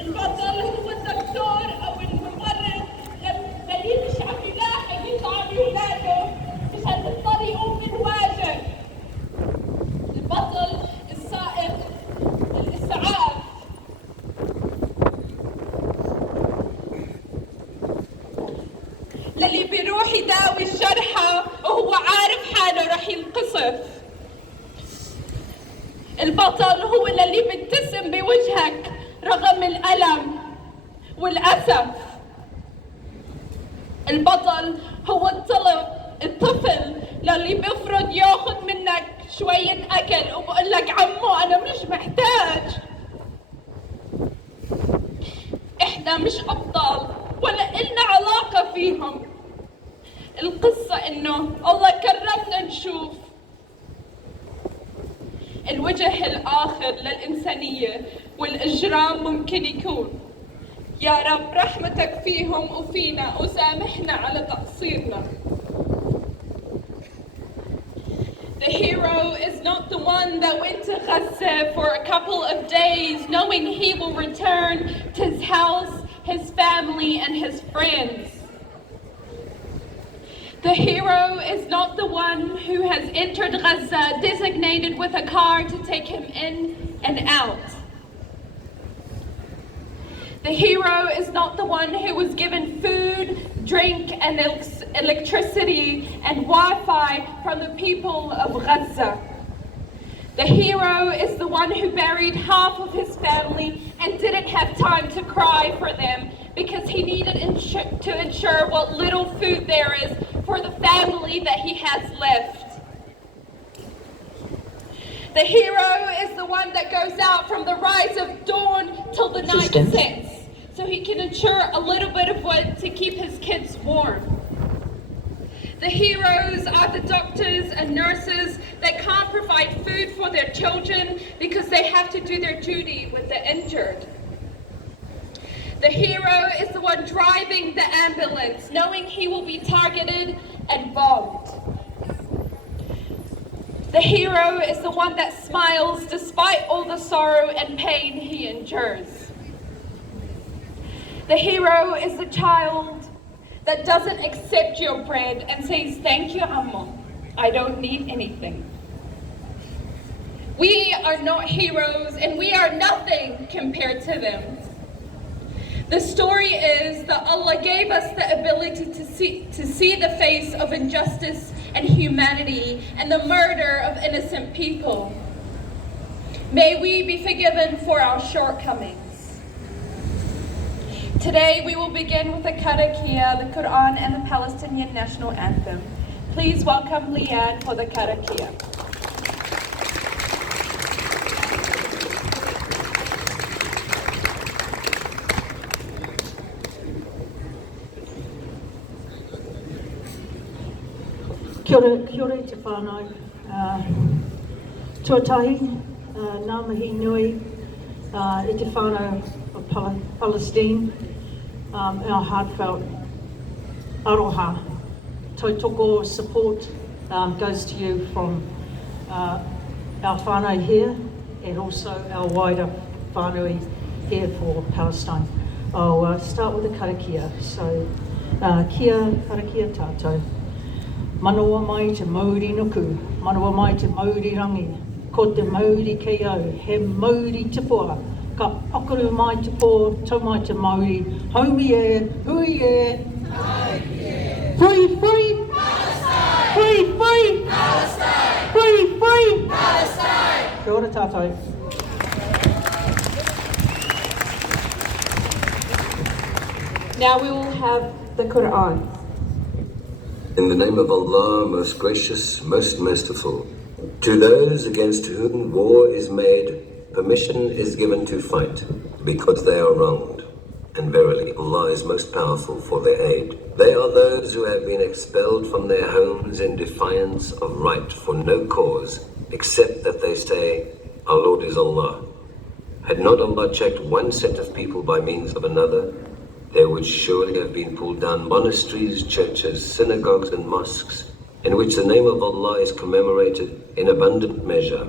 البطل هو الدكتور أو الممرض اللي مش عم يلاحق يطعم ولاده مشان يضطر يقوم بالواجب. البطل السائق الإسعاف. للي بيروح يداوي الجرحى وهو عارف حاله رح ينقصف. البطل هو اللي بيبتسم بوجهك رغم الألم والأسف. البطل هو الطفل اللي بيفرض ياخذ منك شوية أكل وبقول لك عمو أنا مش محتاج. إحنا مش أبطال ولا إلنا علاقة فيهم. القصة إنه الله كرمنا نشوف الوجه الآخر للإنسانية والإجرام ممكن يكون. يا رب رحمتك فيهم وفينا وسامحنا على تقصيرنا. The hero is not the one that went to Gaza for a couple of days knowing he will return to his house, his family, and his friends. The hero is not the one who has entered Gaza designated with a car to take him in and out. The hero is not the one who was given food, drink, and electricity and Wi-Fi from the people of Gaza. The hero is the one who buried half of his family and didn't have time to cry for them because he needed to ensure what little food there is for the family that he has left. The hero is the one that goes out from the rise of dawn till the night sets, so he can ensure a little bit of wood to keep his kids warm. The heroes are the doctors and nurses that can't provide food for their children because they have to do their duty with the injured. The hero is the one driving the ambulance, knowing he will be targeted and bombed. The hero is the one that smiles despite all the sorrow and pain he endures. The hero is the child that doesn't accept your bread and says, "Thank you, Ammo. I don't need anything." We are not heroes and we are nothing compared to them. The story is that Allah gave us the ability to see the face of injustice and humanity and the murder of innocent people. May we be forgiven for our shortcomings. Today we will begin with the Karakia, the Quran and the Palestinian national anthem. Please welcome Leanne for the Karakia. Kia ora te whānau, tuatahi, ngā mihi nui i te whānau of Palestine, our heartfelt aroha. Tautoko support goes to you from our whānau here and also our wider whānui here for Palestine. I'll start with the karakia. So, kia karakia tātou. Manawa mai te mauri nuku, manawa mai te mauri rangi, ko te mauri kei au, he mauri te poa, ka pakaru mai te pō, tau mai te mauri, haumi e, hui e, free, free, Palestine! Free, free, Palestine! Free, free, Palestine! Kia ora tātou. Now we will have the Quran. In the name of Allah, most gracious, most merciful. To those against whom war is made, permission is given to fight, because they are wronged. And verily, Allah is most powerful for their aid. They are those who have been expelled from their homes in defiance of right for no cause, except that they say, "Our Lord is Allah." Had not Allah checked one set of people by means of another, there would surely have been pulled down monasteries, churches, synagogues and mosques, in which the name of Allah is commemorated in abundant measure.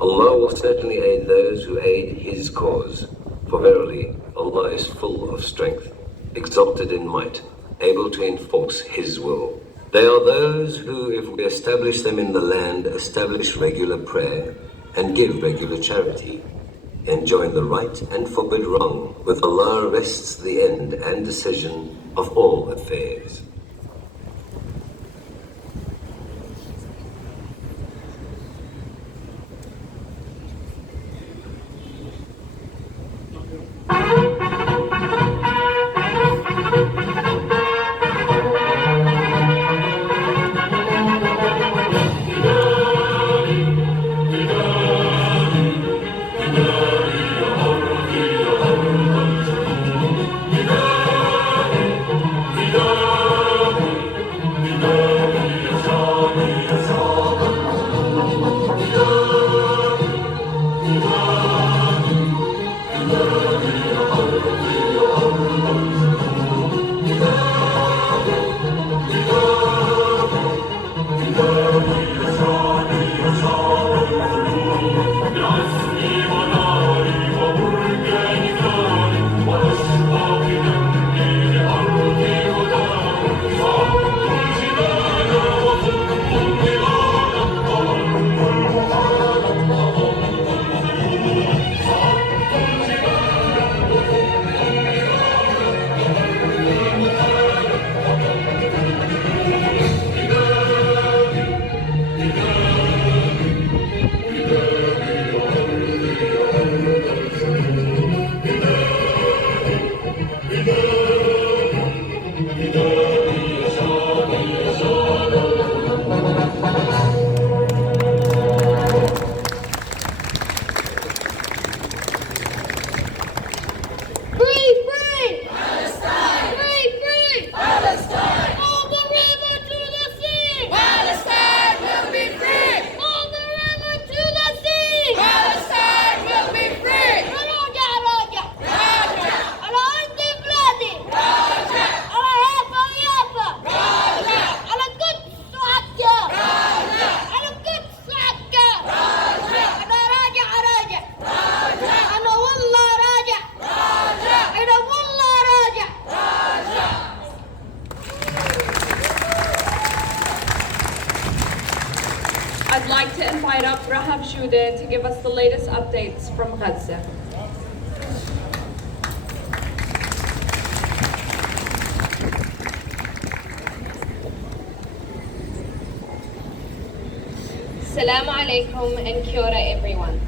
Allah will certainly aid those who aid His cause, For verily, Allah is full of strength, exalted in might, able to enforce His will. They are those who, if we establish them in the land, establish regular prayer and give regular charity, enjoin the right and forbid wrong. With Allah rests the end and decision of all affairs. I'd like to invite up Rahab Shude to give us the latest updates from Gaza. Assalamu alaikum and kia ora everyone.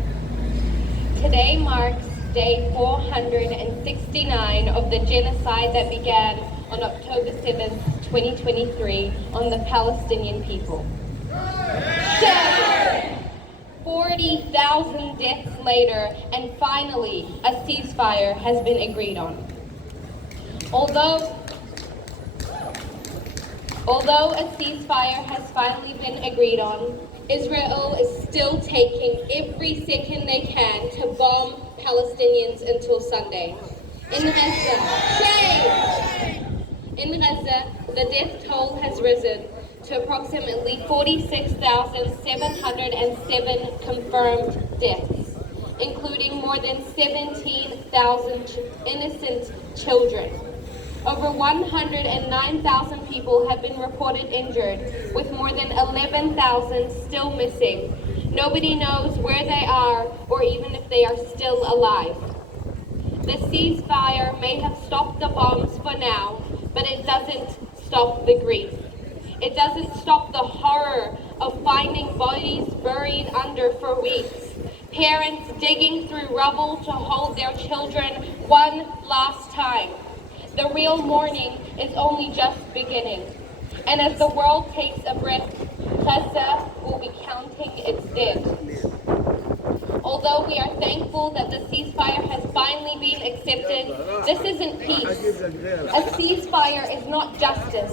Today marks day 469 of the genocide that began on October 7th, 2023 on the Palestinian people. 40,000 deaths later, and finally a ceasefire has been agreed on. Although a ceasefire has finally been agreed on, Israel is still taking every second they can to bomb Palestinians until Sunday. In Gaza, the death toll has risen to approximately 46,707 confirmed deaths, including more than 17,000 innocent children. Over 109,000 people have been reported injured, with more than 11,000 still missing. Nobody knows where they are or even if they are still alive. The ceasefire may have stopped the bombs for now, but it doesn't stop the grief. It doesn't stop the horror of finding bodies buried under for weeks. Parents digging through rubble to hold their children one last time. The real mourning is only just beginning. And as the world takes a breath, Gaza will be counting its dead. Although we are thankful that the ceasefire has finally been accepted, this isn't peace. A ceasefire is not justice.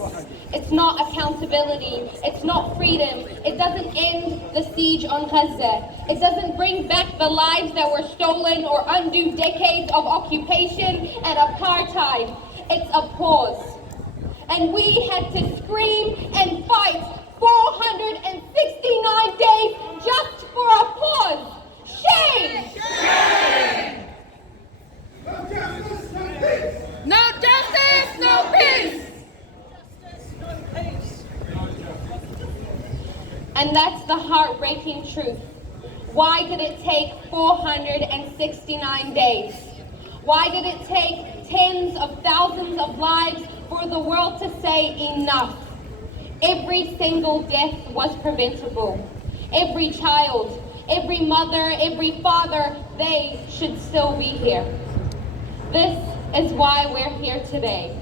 It's not accountability. It's not freedom. It doesn't end the siege on Gaza. It doesn't bring back the lives that were stolen or undo decades of occupation and apartheid. It's a pause. And we had to scream and fight 469 days just for a pause. Shame! Shame! And that's the heartbreaking truth. Why did it take 469 days? Why did it take tens of thousands of lives for the world to say enough? Every single death was preventable. Every child, every mother, every father, they should still be here. This is why we're here today.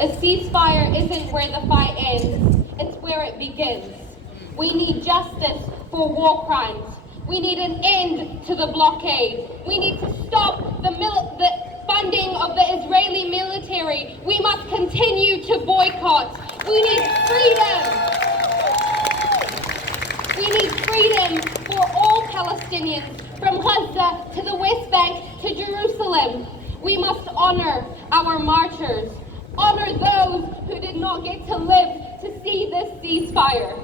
A ceasefire isn't where the fight ends, it's where it begins. We need justice for war crimes. We need an end to the blockade. We need to stop the funding of the Israeli military. We must continue to boycott. We need freedom. We need freedom for all Palestinians, from Gaza to the West Bank to Jerusalem. We must honor our martyrs, honor those who did not get to live to see this ceasefire.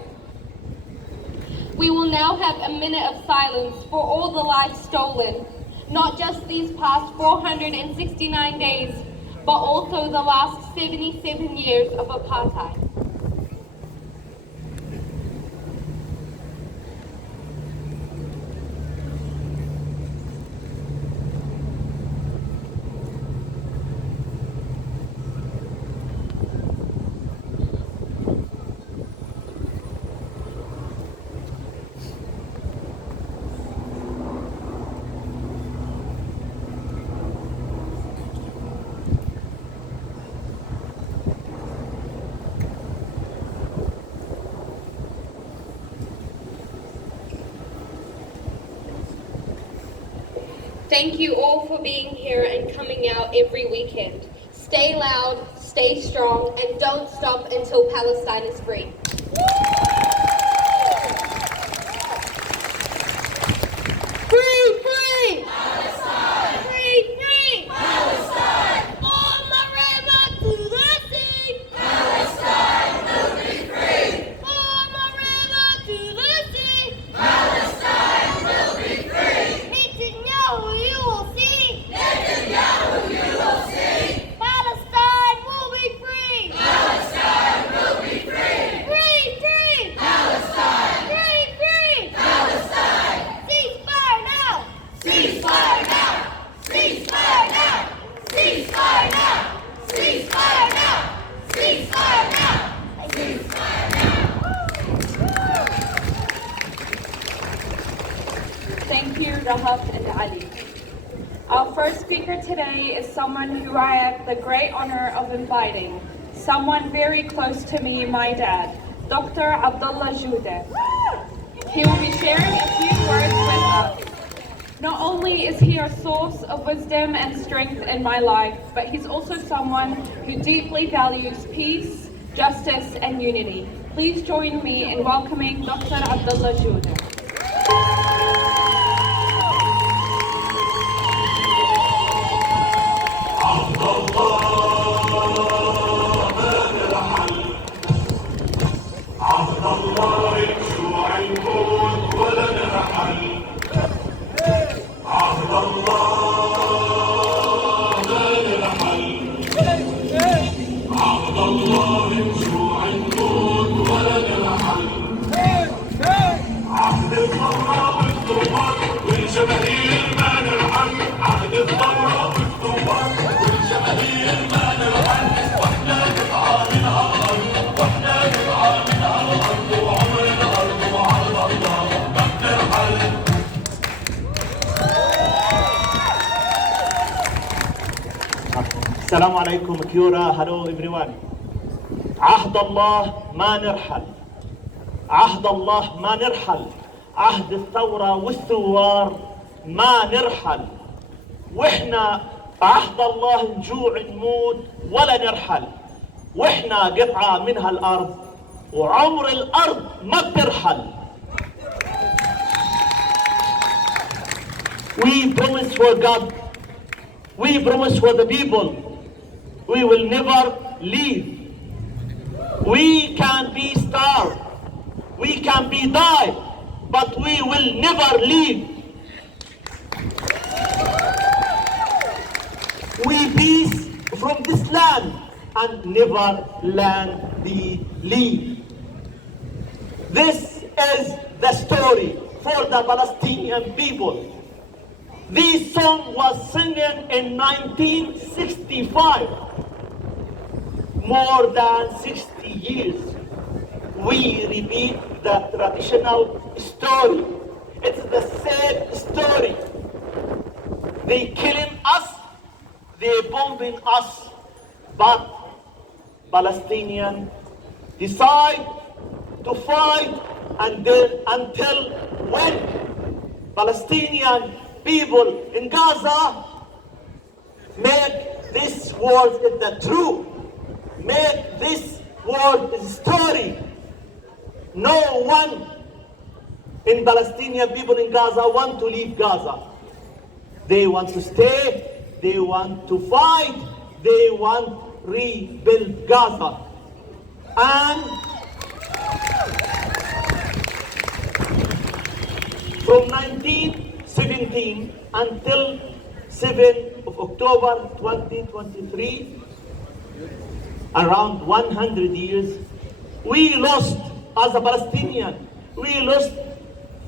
We will now have a minute of silence for all the lives stolen, not just these past 469 days, but also the last 77 years of apartheid. Thank you all for being here and coming out every weekend. Stay loud, stay strong, and don't stop until Palestine is free. Free, free! Palestine! Free, free! Palestine! On the river to the sea! Palestine will be free! On the river to the sea! Palestine will be free! Netanyahu, you will see! Netanyahu, you will see! Palestine will be free! Palestine will be free! Free, free! Palestine! Free, free! Palestine! Ceasefire now! Ceasefire now! Ceasefire now! Ceasefire now! Ceasefire now! Ceasefire now! Ceasefire now! Thank you, Rahaf and Ali. Our first speaker today is someone who I have the great honor of inviting, someone very close to me, my dad, Dr. Abdullah Jude. He will be sharing a few words with us. Not only is he a source of wisdom and strength in my life, but he's also someone who deeply values peace, justice, and unity. Please join me in welcoming Dr. Abdullah Jude. السلام عليكم كيورا hello everyone. عهد الله ما نرحل، عهد الله ما نرحل، عهد الثورة والثوار ما نرحل، واحنا عهد الله نجوع نموت ولا نرحل، واحنا قطعة من هالارض وعمر الارض ما بترحل. We promise for God, we promise for the people, we will never leave. We can be starved, we can be died, but we will never leave. We peace from this land and never land the leave. This is the story for the Palestinian people. This song was sung in 1965, more than 60 years. We repeat the traditional story. It's the same story. They killing us, they bombing us, but Palestinians decide to fight until when Palestinian people in Gaza make this world the truth, make this world a story. No one in Palestinian people in Gaza want to leave Gaza. They want to stay, they want to fight, they want to rebuild Gaza. And from 1917 until 7th of October 2023, around 100 years, we lost, as a Palestinian, we lost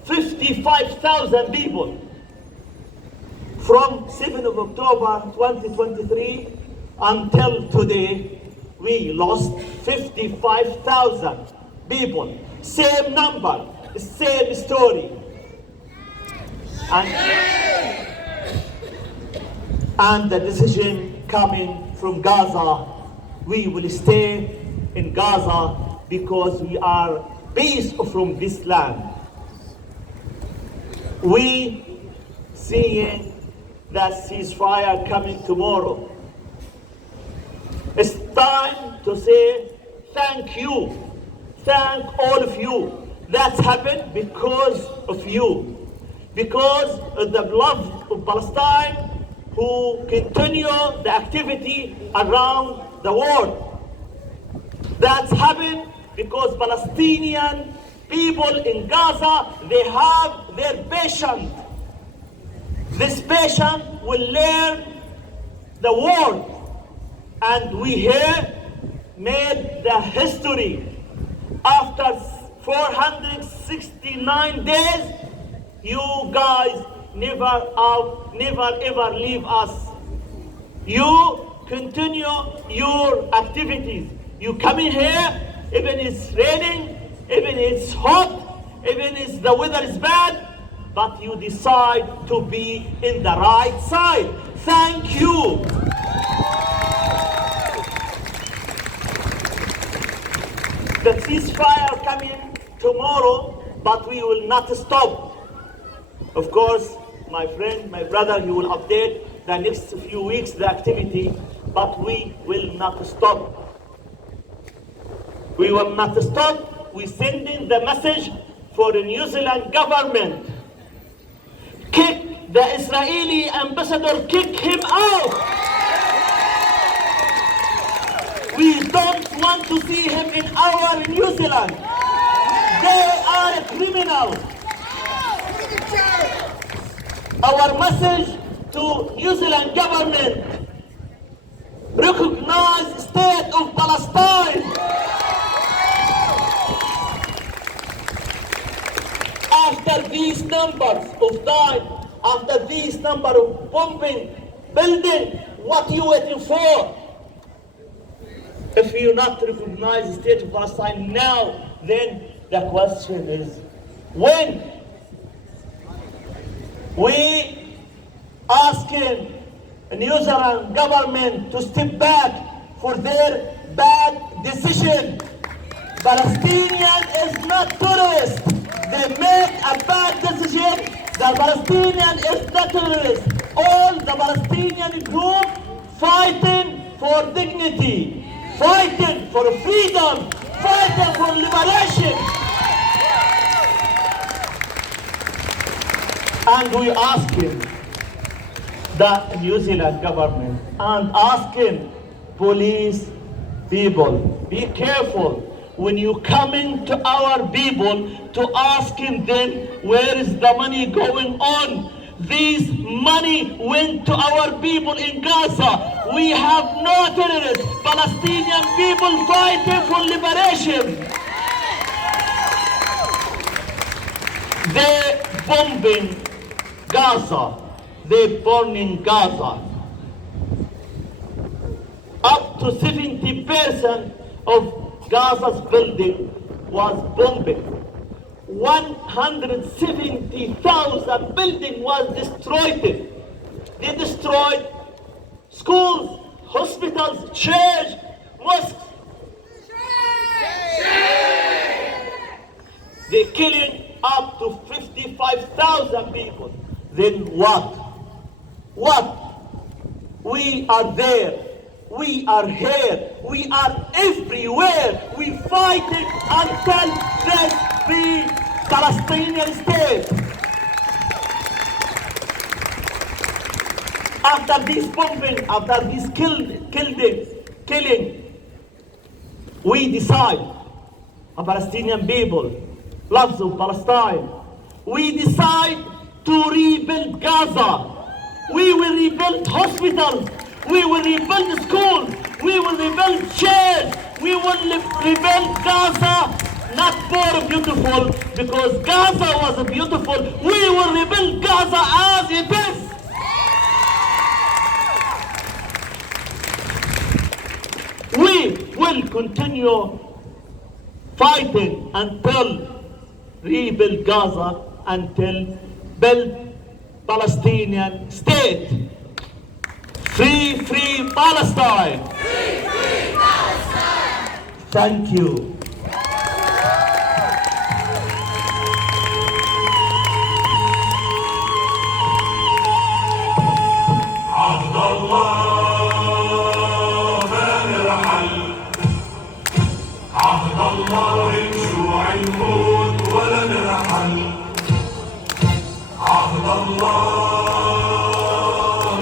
55,000 people. From 7th of October 2023 until today, we lost 55,000 people. Same number, same story. And the decision coming from Gaza, we will stay in Gaza because we are based from this land. We seeing that ceasefire coming tomorrow. It's time to say thank you. Thank all of you. That's happened because of you. Because of the love of Palestine who continue the activity around the world. That's happened because Palestinian people in Gaza, they have their patience. This patient will learn the world, and we here made the history. After 469 days, you guys never ever leave us. You continue your activities. You come in here, even it's raining, even it's hot, even it's the weather is bad, but you decide to be in the right side. Thank you. The ceasefire coming tomorrow, but we will not stop. Of course, my friend, my brother, you will update the next few weeks the activity, but we will not stop. We will not stop. We're sending the message for the New Zealand government. Kick the Israeli ambassador, kick him out. We don't want to see him in our New Zealand. They are a criminal. Our message to New Zealand government, recognize state of Palestine. After these numbers of died, after these number of bombing, building, what you waiting for? If you not recognize the state of Palestine now, then the question is, when? We asking the New Zealand government to step back for their bad decision. Palestinian is not terrorist. They make a bad decision. The Palestinian is not terrorist. All the Palestinian group fighting for dignity, fighting for freedom, fighting for liberation. And we asking the New Zealand government and asking police people, be careful when you come into our people to asking them where is the money going on. This money went to our people in Gaza. We have no terrorists. Palestinian people fighting for liberation. They're bombing Gaza. They're burning Gaza. Up to 70% of Gaza's building was bombed. 170,000 building was destroyed. They destroyed schools, hospitals, churches, mosques. They're killing up to 55,000 people. Then what? What? We are there. We are here. We are everywhere. We fighting until there's the Palestinian state. After this bombing, after this killing, we decide, a Palestinian people, loves of Palestine, we decide to rebuild Gaza. We will rebuild hospitals. We will rebuild schools. We will rebuild churches. We will rebuild Gaza, not more beautiful, because Gaza was beautiful. We will rebuild Gaza as it is. We will continue fighting until rebuild Gaza, until build Palestinian state. Free, free Palestine! Free, free Palestine! Thank you. عبد الله ما نرحل عبد الله نشوع الموت ولا نرحل عبد الله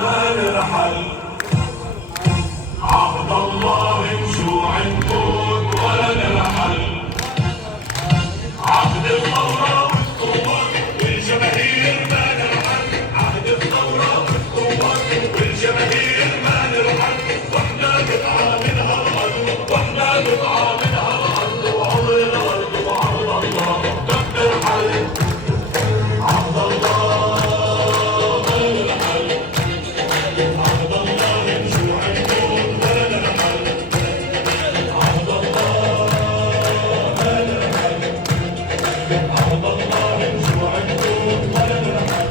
ما نرحل عبد الله نشوع الموت ولا نرحل عهد الثورة والقوة والجماهير ما نرحل عهد الثورة والقوة والجماهير ما نرحل واحنا نقطع منها الأرض واحنا نقطع منها الأرض وعمر الأرض وعرض الله كم نرحل عهد الله ما نرحل عهد الله نشوع الموت ولا نرحل عهد الله ما نرحل عهد الله نشوع الموت ولا نرحل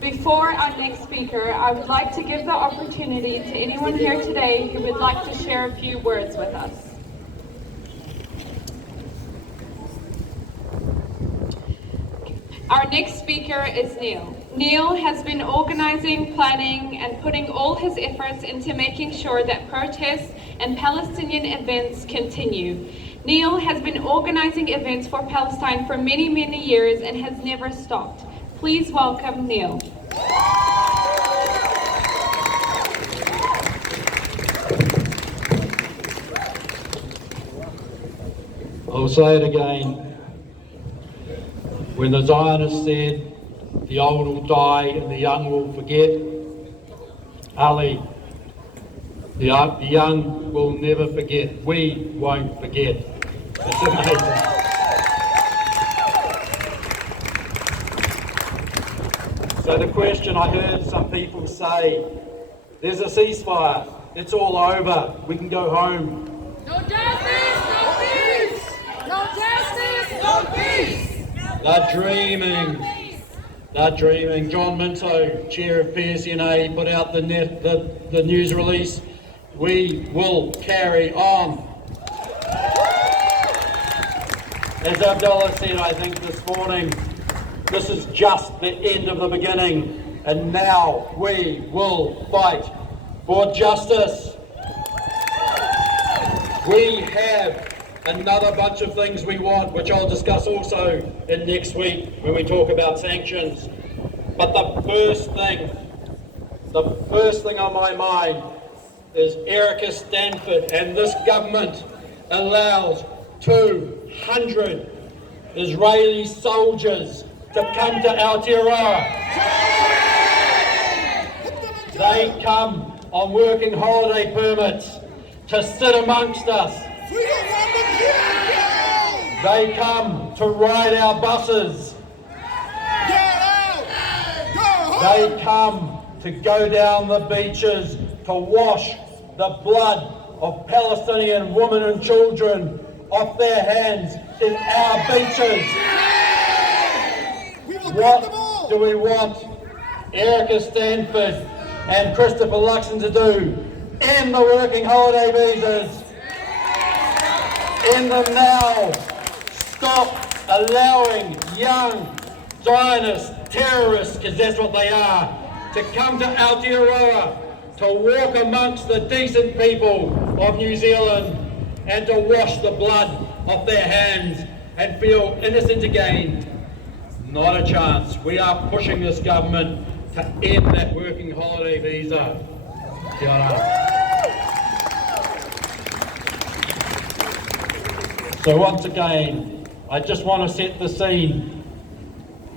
Before our next speaker, I would like to give the opportunity to anyone here today who would like to share a few words with us. Our next speaker is Neil. Neil has been organizing, planning, and putting all his efforts into making sure that protests and Palestinian events continue. Neil has been organizing events for Palestine for many, many years and has never stopped. Please welcome Neil. I'll say it again. When the Zionists said, the old will die and the young will forget, Ali, the young will never forget. We won't forget. It's amazing. So the question, I heard some people say, there's a ceasefire, it's all over, we can go home. No justice, no peace! No justice, no peace! They're dreaming. They're dreaming. John Minto, chair of PSNA, put out the news release. We will carry on. As Abdullah said, I think this morning, this is just the end of the beginning, and now we will fight for justice. We have another bunch of things we want, which I'll discuss also in next week when we talk about sanctions. But the first thing on my mind is Erica Stanford and this government allows 200 Israeli soldiers to come to Aotearoa. They come on working holiday permits to sit amongst us. They come to ride our buses. They come to go down the beaches to wash the blood of Palestinian women and children off their hands in our beaches. What do we want Erica Stanford and Christopher Luxon to do? End the working holiday visas. End them now. Stop allowing young Zionists, terrorists, because that's what they are, to come to Aotearoa, to walk amongst the decent people of New Zealand and to wash the blood off their hands and feel innocent again. Not a chance. We are pushing this government to end that working holiday visa. Kia ora. So once again, I just want to set the scene.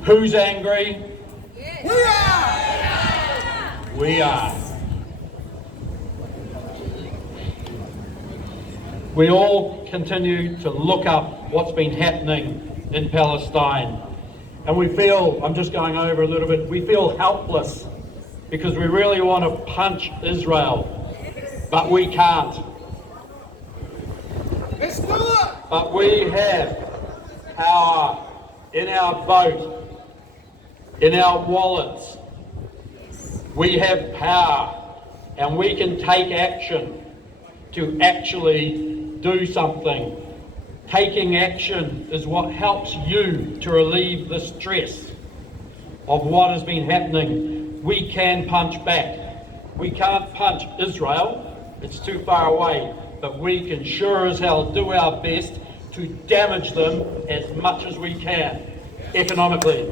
Who's angry? We are! We are. We all continue to look up what's been happening in Palestine. And we feel, I'm just going over a little bit, we feel helpless because we really want to punch Israel, but we can't. Let's do it! But we have power in our vote, in our wallets. We have power and we can take action to actually do something. Taking action is what helps you to relieve the stress of what has been happening. We can punch back. We can't punch Israel, it's too far away, but we can sure as hell do our best to damage them as much as we can, economically.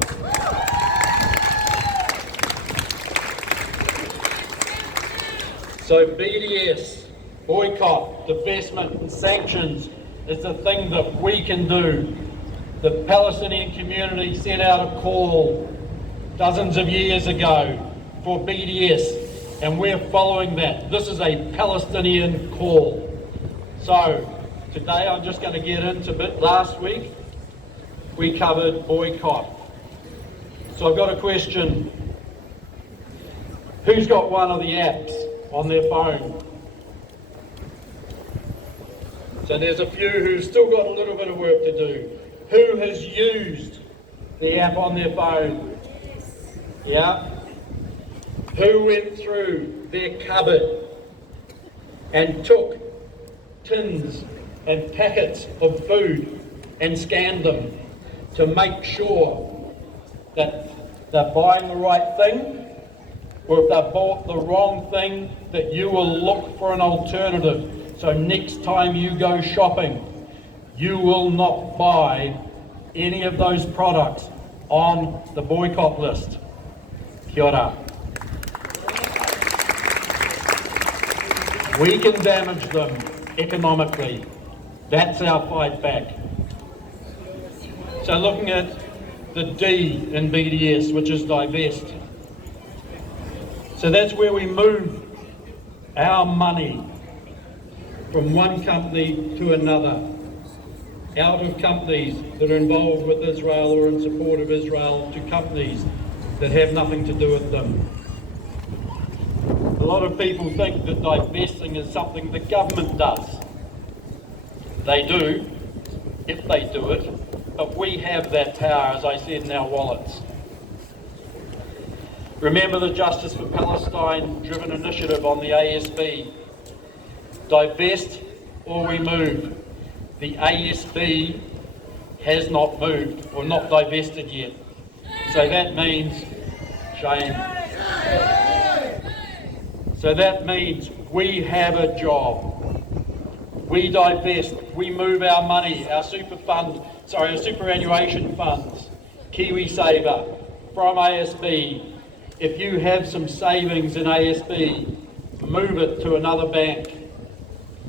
So BDS, boycott, divestment and sanctions is the thing that we can do. The Palestinian community set out a call dozens of years ago for BDS, and we're following that. This is a Palestinian call. So today I'm just going to get into a bit. Last week we covered boycott. So I've got a question. Who's got one of the apps on their phone? So there's a few who've still got a little bit of work to do. Who has used the app on their phone? Yeah? Who went through their cupboard and took tins and packets of food and scanned them to make sure that they're buying the right thing, or if they've bought the wrong thing, that you will look for an alternative. So next time you go shopping, you will not buy any of those products on the boycott list. Kia ora. We can damage them economically. That's our fight back. So looking at the D in BDS, which is divest. So that's where we move our money from one company to another, out of companies that are involved with Israel or in support of Israel to companies that have nothing to do with them. A lot of people think that divesting is something the government does. They do, if they do it, but we have that power, as I said, in our wallets. Remember the Justice for Palestine driven initiative on the ASB. Divest or we move. The ASB has not moved or not divested yet. So that means, shame. So that means we have a job. We divest, we move our money, our superannuation funds, KiwiSaver, from ASB. If you have some savings in ASB, move it to another bank.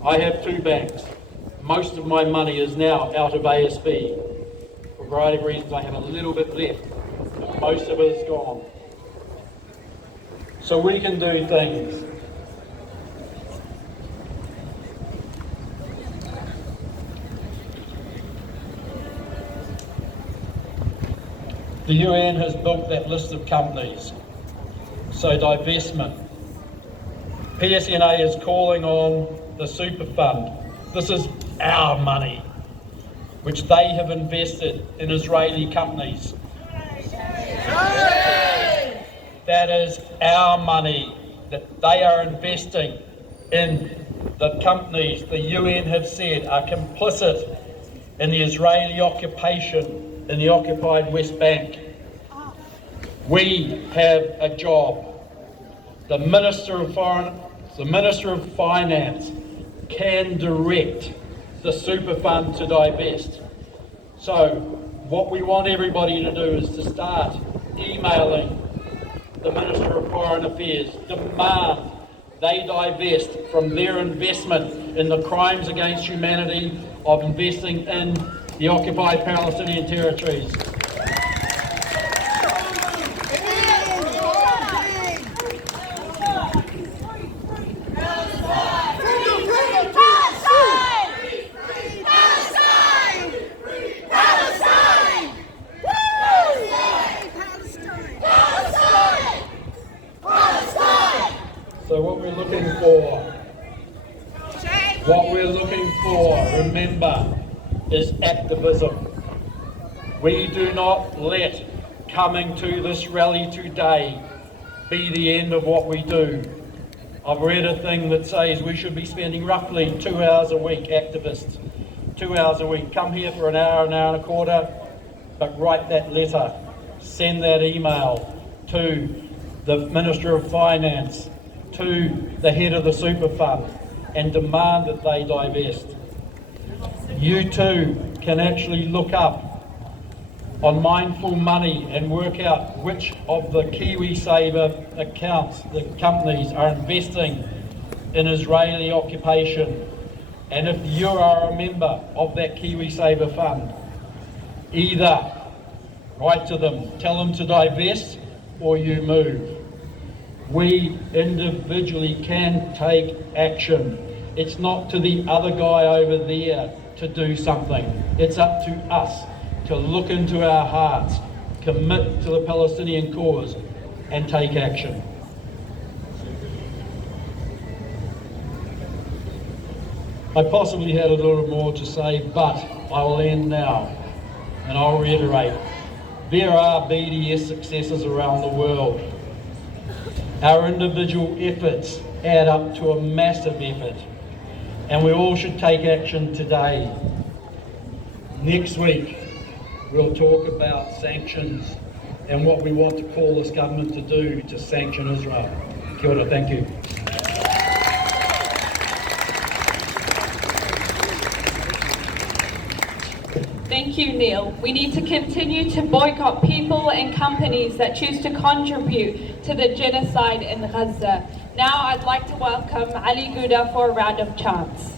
I have 2 banks. Most of my money is now out of ASB. For a variety of reasons, I have a little bit left. Most of it is gone. So we can do things. The UN has built that list of companies. So divestment. PSNA is calling on the super fund. This is our money, which they have invested in Israeli companies. That is our money that they are investing in the companies the UN have said are complicit in the Israeli occupation in the occupied West Bank. We have a job. The Minister of Finance can direct the super fund to divest. So what we want everybody to do is to start emailing the Minister of Foreign Affairs, demand they divest from their investment in the crimes against humanity of investing in the occupied Palestinian territories. So what we're looking for, remember, is activism. We do not let coming to this rally today be the end of what we do. I've read a thing that says we should be spending roughly 2 hours a week, activists, 2 hours a week. Come here for an hour and a quarter, but write that letter, send that email to the Minister of Finance, to the head of the super fund, and demand that they divest. You too can actually look up on Mindful Money and work out which of the KiwiSaver accounts, the companies, are investing in Israeli occupation. And if you are a member of that KiwiSaver fund, either write to them, tell them to divest, or you move. We individually can take action. It's not to the other guy over there to do something. It's up to us to look into our hearts, commit to the Palestinian cause, and take action. I possibly had a little more to say, but I will end now, and I'll reiterate. There are BDS successes around the world. Our individual efforts add up to a massive effort, and we all should take action today. Next week, we'll talk about sanctions and what we want to call this government to do to sanction Israel. Kia ora, thank you. Thank you, Neil. We need to continue to boycott people and companies that choose to contribute to the genocide in Gaza. Now I'd like to welcome Ali Gouda for a round of chants.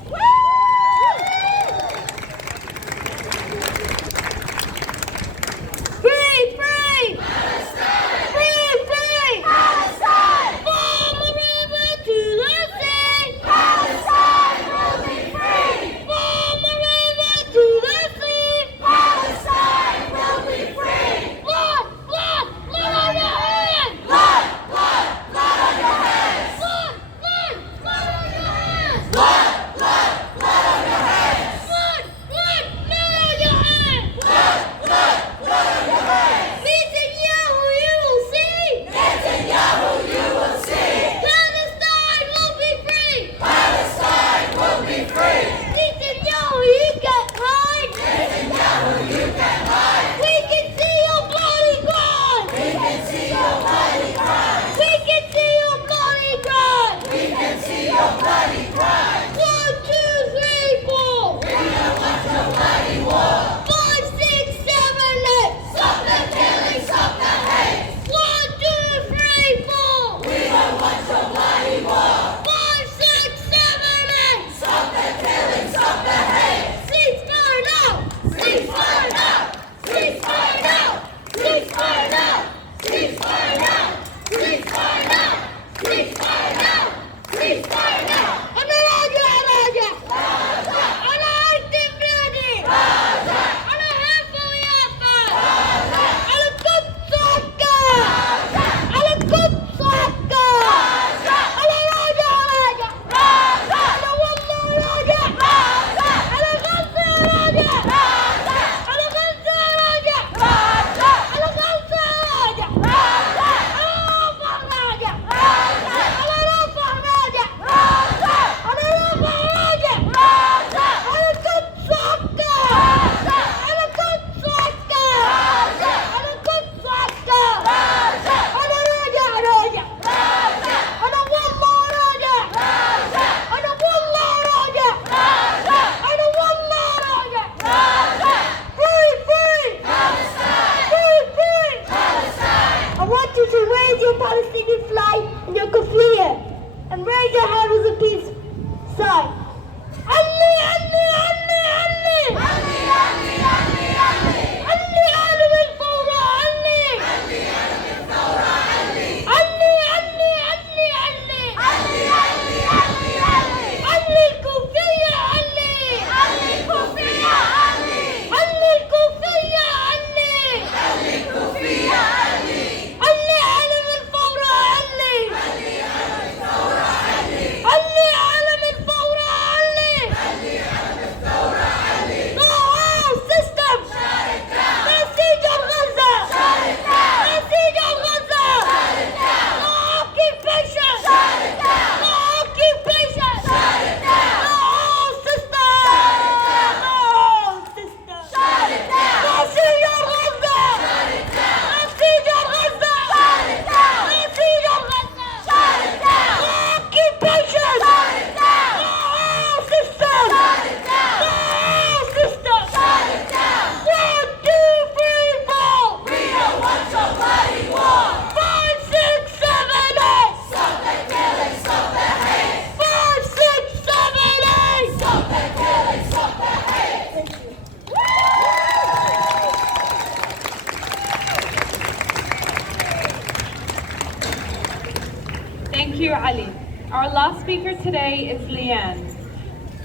speaker today is Leanne.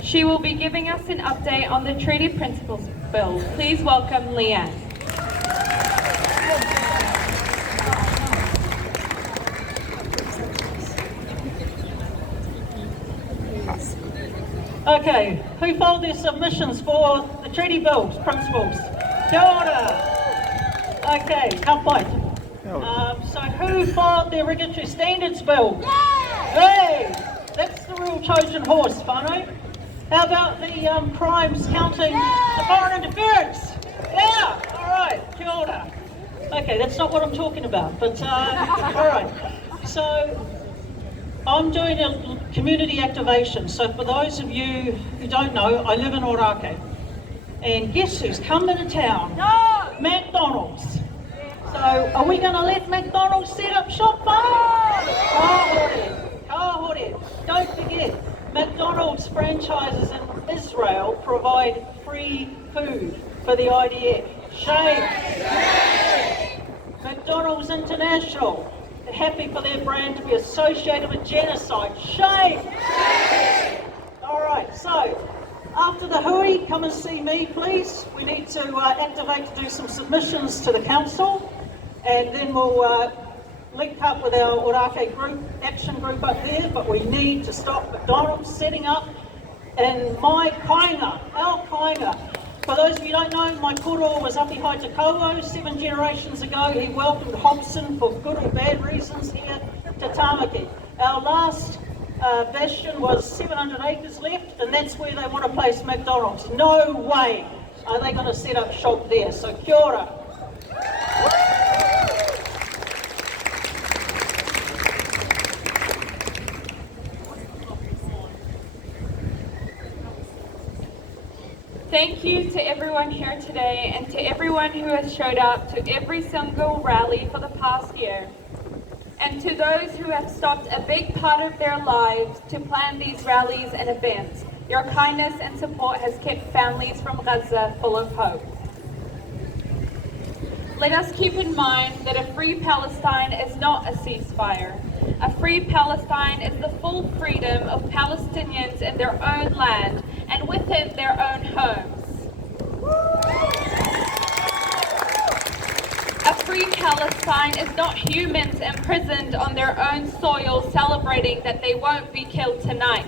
She will be giving us an update on the Treaty Principles Bill. Please welcome Leanne. Okay, who filed their submissions for the treaty bills, principles? Kia ora. Okay, ka pai. So who filed their regulatory standards bill? Hey, that's the real Trojan horse, whānau. How about the crimes counting the foreign interference? Yeah, all right, kia ora. Okay, that's not what I'm talking about, but all right. So I'm doing a community activation. So for those of you who don't know, I live in Ōrākei. And guess who's come into town? No! McDonald's. So are we going to let McDonald's set up shop? Ka hore. Don't forget, McDonald's franchises in Israel provide free food for the IDF. Shame. McDonald's International. They're happy for their brand to be associated with genocide. Shame! All right, so after the hui, come and see me, please. We need to activate to do some submissions to the council, and then we'll link up with our Ōrākei group, action group up there, but we need to stop McDonald's setting up in my kainga, our kainga. For those of you who don't know, my koro was Api Haitakaua 7 generations ago. He welcomed Hobson for good or bad reasons here to Tāmaki. Our last bastion was 700 acres left, and that's where they want to place McDonald's. No way are they going to set up shop there, so kia ora. Thank you to everyone here today and to everyone who has showed up to every single rally for the past year. And to those who have stopped a big part of their lives to plan these rallies and events. Your kindness and support has kept families from Gaza full of hope. Let us keep in mind that a free Palestine is not a ceasefire. A free Palestine is the full freedom of Palestinians in their own land and within their own homes. A free Palestine is not humans imprisoned on their own soil celebrating that they won't be killed tonight.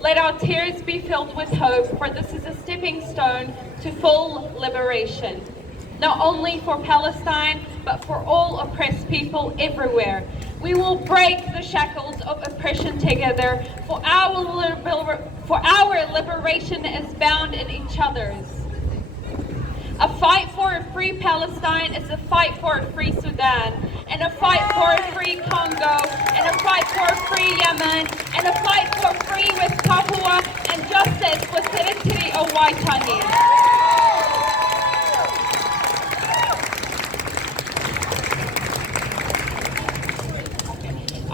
Let our tears be filled with hope, for this is a stepping stone to full liberation. Not only for Palestine, but for all oppressed people everywhere. We will break the shackles of oppression together, for our liberation is bound in each other's. A fight for a free Palestine is a fight for a free Sudan, and a fight for a free Congo, and a fight for a free Yemen, and a fight for free West Papua, and justice with Tiritiri o Waitangi.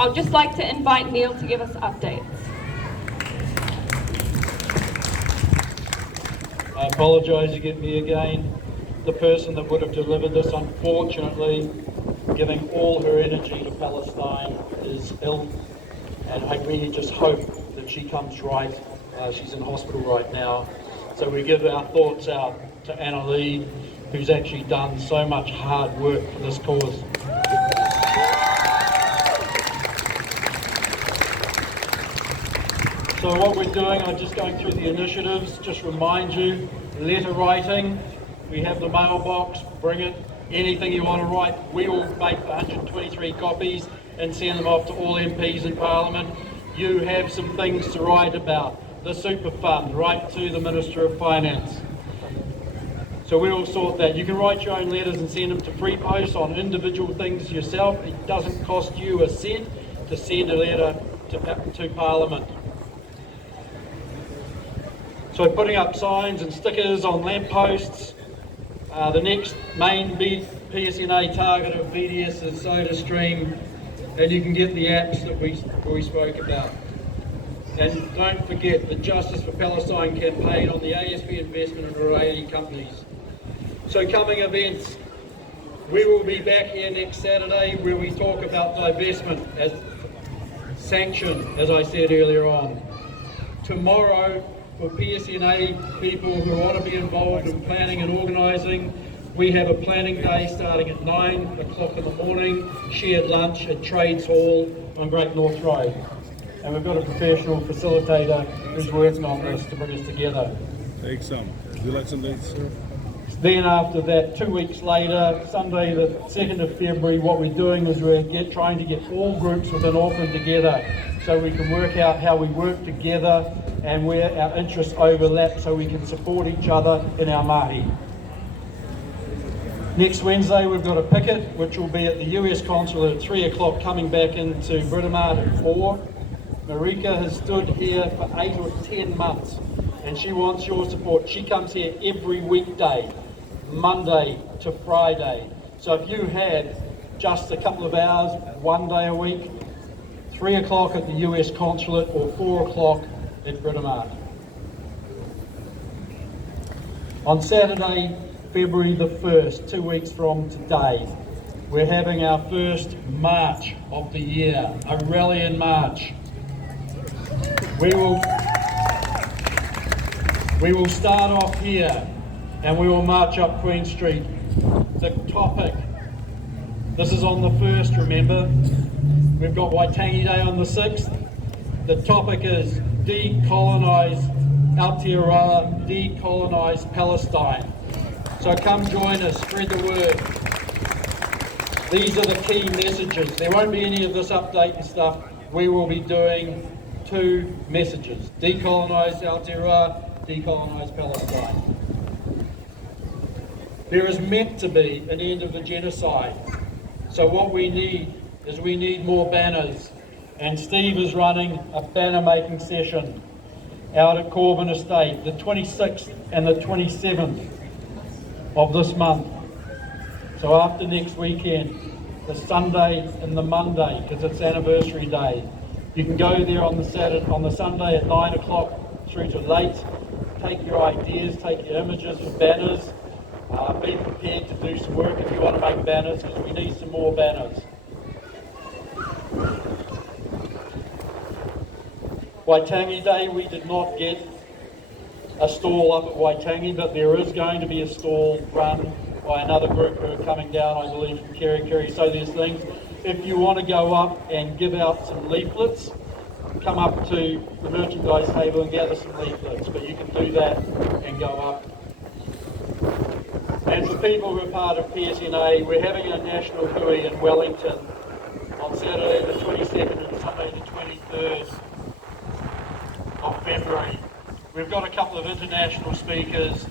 I'd just like to invite Neil to give us updates. I apologise again, me again. The person that would have delivered this, unfortunately, giving all her energy to Palestine, is ill, and I really just hope that she comes right. She's in hospital right now. So we give our thoughts out to Anna Lee, who's actually done so much hard work for this cause. So what we're doing, I'm just going through the initiatives, just remind you, letter writing, we have the mailbox, bring it, anything you want to write, we will make 123 copies and send them off to all MPs in Parliament. You have some things to write about, the super fund, write to the Minister of Finance. So we'll sort that. You can write your own letters and send them to Free Post on individual things yourself. It doesn't cost you a cent to send a letter to Parliament. So putting up signs and stickers on lampposts. The next main PSNA target of BDS is SodaStream, and you can get the apps that we spoke about. And don't forget the Justice for Palestine campaign on the ASP investment in Israeli companies. So coming events, we will be back here next Saturday where we talk about divestment. As sanction, as I said earlier on. Tomorrow, for PSNA people who want to be involved in planning and organising, we have a planning day starting at 9 o'clock in the morning, shared lunch at Trades Hall on Great North Road. And we've got a professional facilitator who's working on this to bring us together. Take some. Would you like some dates, sir? Then after that, 2 weeks later, Sunday the 2nd of February, what we're doing is we're trying to get all groups within Auckland together so we can work out how we work together and where our interests overlap so we can support each other in our mahi. Next Wednesday we've got a picket which will be at the US Consulate at 3 o'clock, coming back into Britomart at 4. Marika has stood here for 8 or 10 months and she wants your support. She comes here every weekday, Monday to Friday. So if you had just a couple of hours, one day a week, 3 o'clock at the US Consulate or 4 o'clock at Britomart. On Saturday, February the 1st, 2 weeks from today, we're having our first march of the year, a rally and march. We will start off here and we will march up Queen Street. The topic, this is on the 1st, remember? We've got Waitangi Day on the 6th. The topic is decolonise Aotearoa, decolonise Palestine. So come join us, spread the word. These are the key messages. There won't be any of this update and stuff. We will be doing 2 messages. Decolonise Aotearoa, decolonise Palestine. There is meant to be an end of the genocide. So what we need is we need more banners. And Steve is running a banner making session out at Corbin Estate, the 26th and the 27th of this month. So after next weekend, the Sunday and the Monday, because it's anniversary day. You can go there on the Sunday at 9 o'clock through to late. Take your ideas, take your images for banners. Be prepared to do some work if you want to make banners, because we need some more banners. Waitangi Day, we did not get a stall up at Waitangi, but there is going to be a stall run by another group who are coming down, I believe, from Kerikeri. So there's things. If you want to go up and give out some leaflets, come up to the merchandise table and gather some leaflets, but you can do that and go up. And for people who are part of PSNA, we're having a national hui in Wellington on Saturday the 22nd and Sunday the 23rd of February. We've got a couple of international speakers,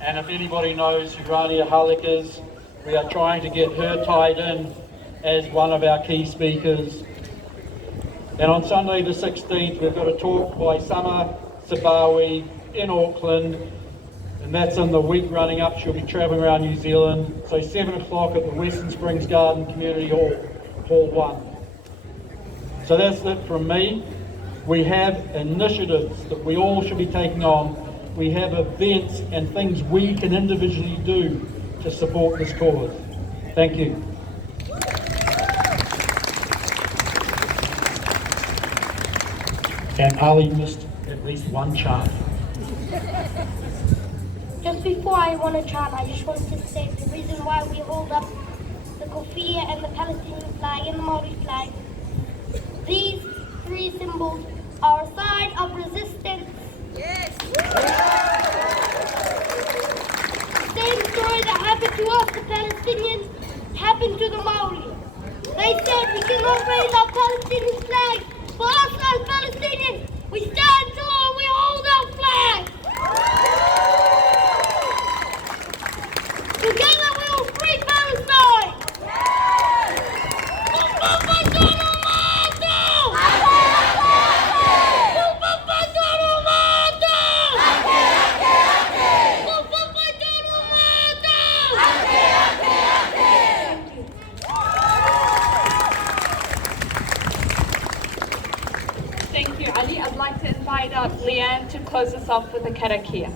and if anybody knows who Rania Halleck is, we are trying to get her tied in as one of our key speakers. And on Sunday the 16th, we've got a talk by Summer Sabawi in Auckland, and that's in the week running up. She'll be travelling around New Zealand. So 7 o'clock at the Western Springs Garden Community Hall, Hall 1. So that's it from me. We have initiatives that we all should be taking on. We have events and things we can individually do to support this cause. Thank you. And Ali missed at least one chant. Just before I want to chant, I just wanted to say the reason why we hold up the kofia and the Palestinian flag and the Maori flag. These 3 symbols are a sign of resistance. Yes. The same story that happened to us, the Palestinians, happened to the Maori. They said we cannot raise our Palestinian flag. For us as Palestinians, we stand tall, we hold our flag. Together we will free Palestine. Thank you, Ali. I'd like to invite up Leanne to close us off with a karakia.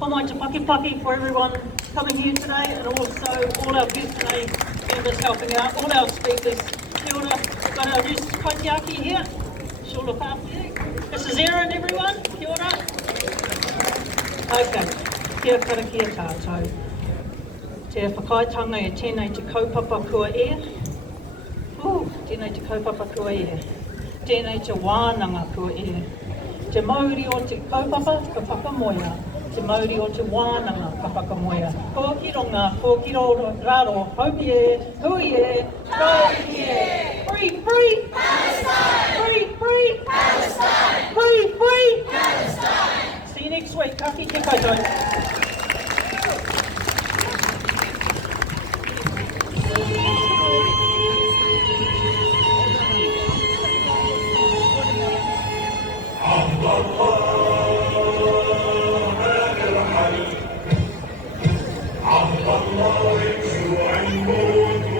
Homai te paki for everyone coming here today, and also all our birthday members helping out, all our speakers. Kia ora. We've got our new kaitiaki here. She'll look after you. This is Erin, everyone. Kia ora. Okay. Kia karakia tātou. Te whakaitanga e tēnei te kaupapa kua e. Tēnei te kaupapa kua e. Tēnei te wānanga kua e. Te mauri o te kaupapa ka whakamoia. Te mauri o te wānanga ka whakamoia. Ko ki ronga, ko ki raro, haupi e, hui e, rauki e. Free, free, Palestine! Free, free, Palestine! Free, free, Palestine! See you next week. Ka kite koutou.